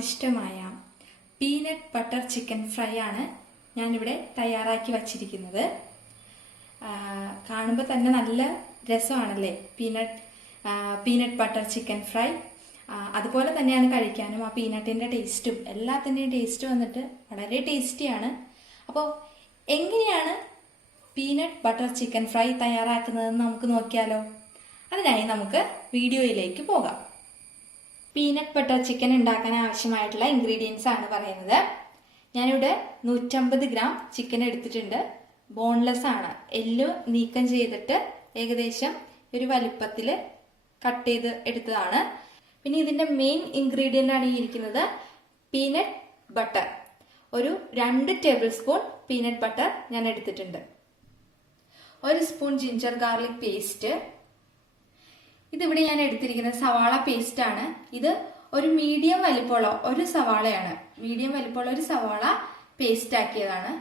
സ്വാദിഷ്ടമായ peanut butter chicken fry ആണ് ഞാനിവിടെ തയ്യാറാക്കി വച്ചിരിക്കുന്നത്. കാണുമ്പോൾ തന്നെ നല്ല രസമാണല്ലേ പീനട്ട് ബട്ടർ ചിക്കൻ ഫ്രൈ. അതുപോലെ തന്നെയാണ് കഴിക്കാനും. ആ പീനട്ടിൻ്റെ ടേസ്റ്റും എല്ലാത്തിൻ്റെയും ടേസ്റ്റ് വന്നിട്ട് വളരെ ടേസ്റ്റിയാണ്. അപ്പോൾ എങ്ങനെയാണ് പീനട്ട് ബട്ടർ ചിക്കൻ ഫ്രൈ തയ്യാറാക്കുന്നതെന്ന് നമുക്ക് നോക്കിയാലോ. അതിനായി നമുക്ക് വീഡിയോയിലേക്ക് പോകാം. പീനട്ട് ബട്ടർ ചിക്കൻ ഉണ്ടാക്കാൻ ആവശ്യമായിട്ടുള്ള ഇൻഗ്രീഡിയൻസ് ആണ് പറയുന്നത്. ഞാനിവിടെ 150 ഗ്രാം ചിക്കൻ എടുത്തിട്ടുണ്ട്. ബോൺലെസ് ആണ്, എല്ല് നീക്കം ചെയ്തിട്ട് ഏകദേശം ഒരു വലുപ്പത്തിൽ കട്ട് ചെയ്ത് എടുത്തതാണ്. പിന്നെ ഇതിന്റെ മെയിൻ ഇൻഗ്രീഡിയൻ്റ് ആണ് ഈ ഇരിക്കുന്നത് പീനട്ട് ബട്ടർ. ഒരു 2 ടേബിൾ സ്പൂൺ പീനട്ട് ബട്ടർ ഞാൻ എടുത്തിട്ടുണ്ട്. 1 സ്പൂൺ ജിഞ്ചർ ഗാർലിക് പേസ്റ്റ്. ഇതിവിടെ ഞാൻ എടുത്തിരിക്കുന്നത് സവാള പേസ്റ്റ് ആണ്. ഇത് ഒരു മീഡിയം വലിപ്പമുള്ള ഒരു സവാളയാണ്. മീഡിയം വലിപ്പമുള്ള ഒരു സവാള പേസ്റ്റ് ആക്കിയതാണ്.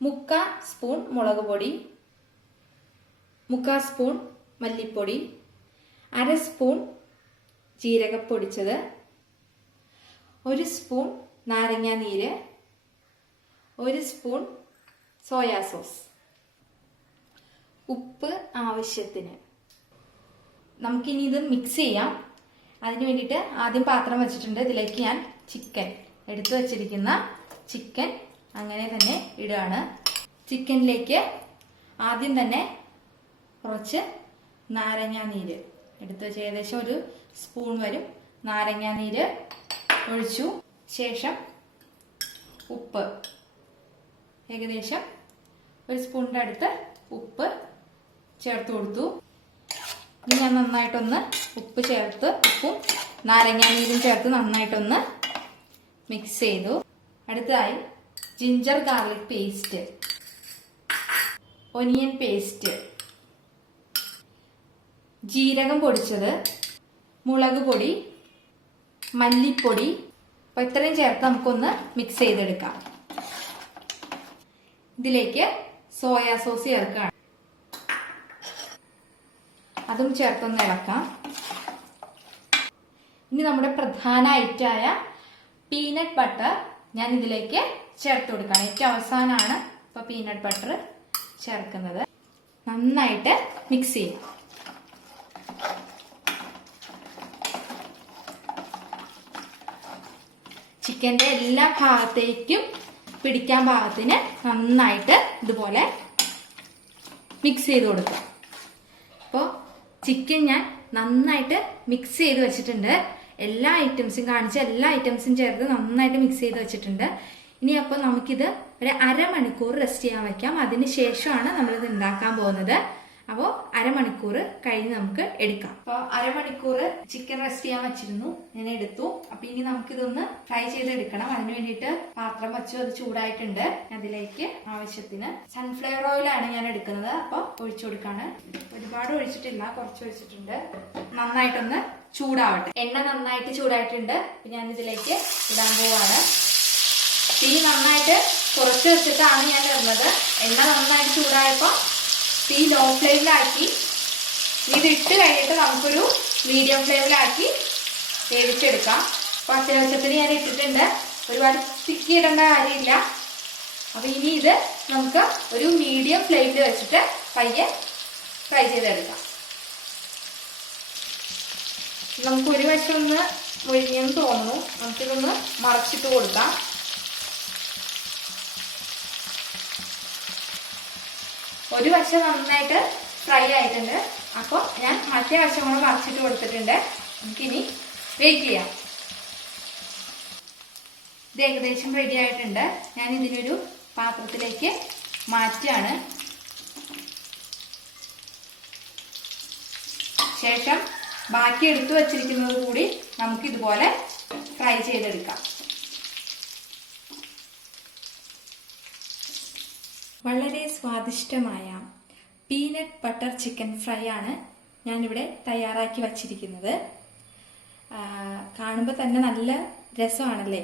1/4 സ്പൂൺ മുളക് പൊടി, 1/4 സ്പൂൺ മല്ലിപ്പൊടി, 1/2 സ്പൂൺ ജീരകം പൊടിച്ചത്, 1 സ്പൂൺ നാരങ്ങ നീര്, 1 സ്പൂൺ സോയാ സോസ്, ഉപ്പ് ആവശ്യത്തിന്. നമുക്കിനി ഇത് മിക്സ് ചെയ്യാം. അതിന് വേണ്ടിയിട്ട് ആദ്യം പാത്രം വെച്ചിട്ടുണ്ട്. ഇതിലേക്ക് ഞാൻ ചിക്കൻ എടുത്തു വച്ചിരിക്കുന്ന ചിക്കൻ അങ്ങനെ തന്നെ ഇടുകയാണ്. ചിക്കനിലേക്ക് ആദ്യം തന്നെ കുറച്ച് നാരങ്ങ നീര് എടുത്തു വെച്ച് ഏകദേശം 1 സ്പൂൺ വരും നാരങ്ങ നീര് ഒഴിച്ചു. ശേഷം ഉപ്പ് ഏകദേശം 1 സ്പൂണിൻ്റെ അടുത്ത് ഉപ്പ് ചേർത്ത് കൊടുത്തു. ഇനി ഞാൻ നന്നായിട്ടൊന്ന് ഉപ്പ് ചേർത്ത് ഉപ്പും നാരങ്ങ നീരും ചേർത്ത് നന്നായിട്ടൊന്ന് മിക്സ് ചെയ്തു. അടുത്തതായി ginger garlic paste, onion paste, ജീരകം പൊടിച്ചത്, മുളക് പൊടി, മല്ലിപ്പൊടി. അപ്പോൾ ഇത്രയും ചേർത്ത് നമുക്കൊന്ന് മിക്സ് ചെയ്തെടുക്കാം. ഇതിലേക്ക് സോയാ സോസ് ചേർക്കാം. അതും ചേർത്തൊന്ന് ഇളക്കാം. ഇനി നമ്മുടെ പ്രധാന ഐറ്റമായ പീനട്ട് ബട്ടർ ഞാൻ ഇതിലേക്ക് ചേർത്ത് കൊടുക്കാം. ഏറ്റവും അവസാനമാണ് ഇപ്പോൾ പീനട്ട് ബട്ടർ ചേർക്കുന്നത്. നന്നായിട്ട് മിക്സ് ചെയ്യും. ചിക്കൻ്റെ എല്ലാ ഭാഗത്തേക്കും പിടിക്കാൻ പാകത്തിന് നന്നായിട്ട് ഇതുപോലെ മിക്സ് ചെയ്ത് കൊടുക്കുക. അപ്പോൾ ചിക്കൻ ഞാൻ നന്നായിട്ട് മിക്സ് ചെയ്ത് വെച്ചിട്ടുണ്ട്. എല്ലാ ഐറ്റംസും കാണിച്ച എല്ലാ ഐറ്റംസും ചേർത്ത് നന്നായിട്ട് മിക്സ് ചെയ്ത് വെച്ചിട്ടുണ്ട്. ഇനി അപ്പോൾ നമുക്കിത് ഒരു അരമണിക്കൂർ റെസ്റ്റ് ചെയ്യാൻ വയ്ക്കാം. അതിന് ശേഷമാണ് നമ്മളിത് ഉണ്ടാക്കാൻ പോകുന്നത്. അപ്പോൾ അരമണിക്കൂർ കഴിഞ്ഞ് നമുക്ക് എടുക്കാം. അപ്പോൾ അരമണിക്കൂർ ചിക്കൻ റെസ്റ്റ് ചെയ്യാൻ വെച്ചിരുന്നു, ഞാൻ എടുത്തു. അപ്പൊ ഇനി നമുക്കിതൊന്ന് ഫ്രൈ ചെയ്തെടുക്കണം. അതിന് വേണ്ടിയിട്ട് പാത്രം വെച്ചു, അത് ചൂടായിട്ടുണ്ട്. അതിലേക്ക് ആവശ്യത്തിന് സൺഫ്ലവർ ഓയിലാണ് ഞാൻ എടുക്കുന്നത്. അപ്പോൾ ഒഴിച്ചു കൊടുക്കാണ്. ഒരുപാട് ഒഴിച്ചിട്ടില്ല, കുറച്ച് ഒഴിച്ചിട്ടുണ്ട്. നന്നായിട്ടൊന്ന് ചൂടാവട്ടെ. എണ്ണ നന്നായിട്ട് ചൂടായിട്ടുണ്ട്. ഞാൻ ഇതിലേക്ക് ഇടാൻ പോവാണ്. തീ നന്നായിട്ട് കുറച്ച് വെച്ചിട്ടാണ് ഞാൻ ഇടുന്നത്. എണ്ണ നന്നായിട്ട് ചൂടായപ്പോൾ തീ ലോ ഫ്ലെയിമിലാക്കി ഇതിട്ട് കഴിഞ്ഞിട്ട് നമുക്കൊരു മീഡിയം ഫ്ലെയിമിലാക്കി വേവിച്ചെടുക്കാം. അപ്പോൾ അത്യാവശ്യത്തിന് ഞാൻ ഇട്ടിട്ടുണ്ട്. ഒരുപാട് തിക്കി ഇടേണ്ട കാര്യമില്ല. അപ്പോൾ ഇനി ഇത് നമുക്ക് ഒരു മീഡിയം ഫ്ലെയിമിൽ വെച്ചിട്ട് പയ്യെ ഫ്രൈ ചെയ്തെടുക്കാം. നമുക്ക് ഒരു വശം ഒന്ന് മുരിഞ്ഞെന്ന് തോന്നുന്നു. നമുക്കിതൊന്ന് മറച്ചിട്ട് കൊടുക്കാം. ഒരു വശം നന്നായിട്ട് ഫ്രൈ ആയിട്ടുണ്ട്. അപ്പോൾ ഞാൻ മറ്റേ വശം കൂടെ മറച്ചിട്ട് കൊടുത്തിട്ടുണ്ട്. നമുക്കിനി വെയിറ്റ് ചെയ്യാം. ഇത് ഏകദേശം റെഡി ആയിട്ടുണ്ട്. ഞാൻ ഇതിനൊരു പാത്രത്തിലേക്ക് മാറ്റുകയാണ്. ശേഷം ബാക്കി എടുത്തു വച്ചിരിക്കുന്നത് കൂടി നമുക്കിതുപോലെ ഫ്രൈ ചെയ്തെടുക്കാം. വളരെ സ്വാദിഷ്ടമായ പീനട്ട് ബട്ടർ ചിക്കൻ ഫ്രൈ ആണ് ഞാനിവിടെ തയ്യാറാക്കി വച്ചിരിക്കുന്നത്. കാണുമ്പോൾ തന്നെ നല്ല രസമാണല്ലേ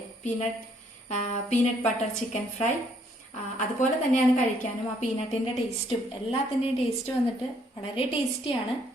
പീനട്ട് ബട്ടർ ചിക്കൻ ഫ്രൈ. അതുപോലെ തന്നെയാണ് കഴിക്കാനും. ആ പീനട്ടിൻ്റെ ടേസ്റ്റും എല്ലാത്തിൻ്റെയും ടേസ്റ്റ് വന്നിട്ട് വളരെ ടേസ്റ്റിയാണ്.